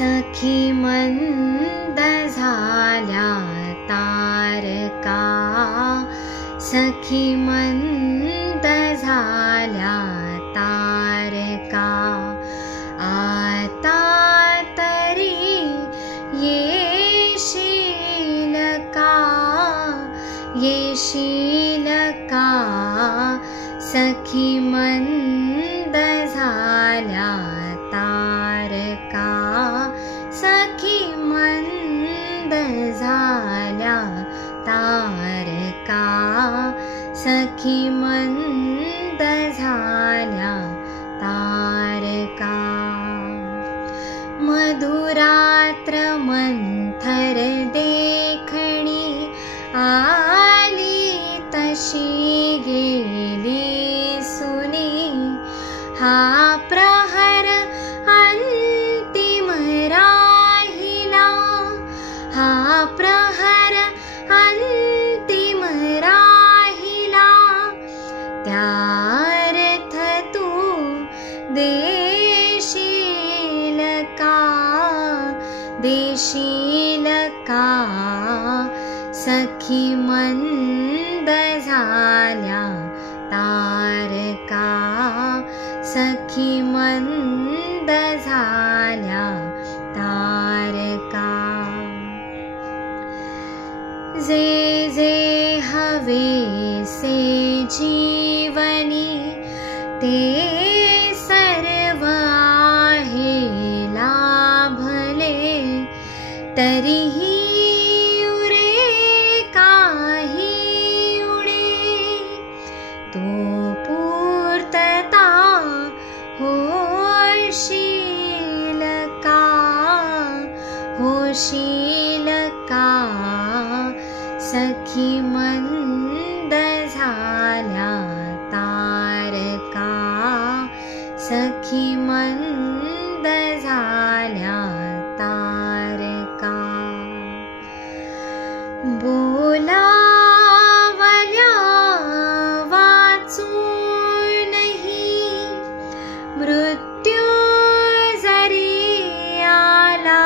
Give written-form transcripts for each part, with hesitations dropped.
सखी मंद झाल्या तारका, सखी मंद झाल्या तारका। आता तरी येशील का, येशील का, सखी मंद झाल्या तारका, सखी मंद झाल्या तारका, सखी मंद झाल्या तारका। मधुरात्र मंथर देखणी आली तशी गेली सुनी, हा प्रहर अंतिम राहिला, हा प्रहर अंतिम राहिला। त्यार्थ तू देशील का, देशील का, सखी मंद झाल्या तारका, सखी मंद झाल्या तारका। जे जे हवेसे जीवनी ते सर्व आहे लाभले, तरीही उरे काही उणे, तो पूर्तता होशील का, होशील का, सखी मंद झाल्या तारका, सखी मंद झाल्या तारका। बोलावल्या वाचूनही मृत्यू जरी आला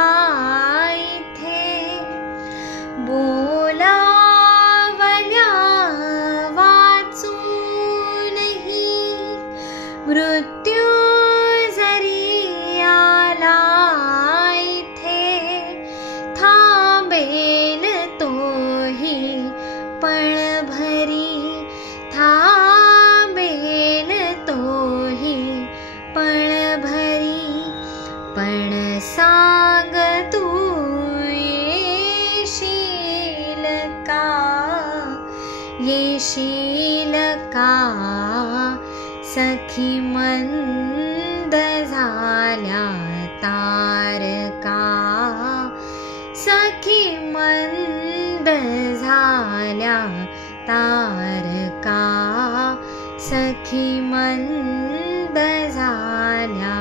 इथे, बोलावल्या वाचूनही मृत्यू जरी आला इथे, थांबेल तोही पळभरी, थांबेल तोही पळभरी। पण सांग तू येशील का, येशील का, सखी मंद झाल्या तारका, सखी मंद झाल्या तारका, सखी मंद झाल्या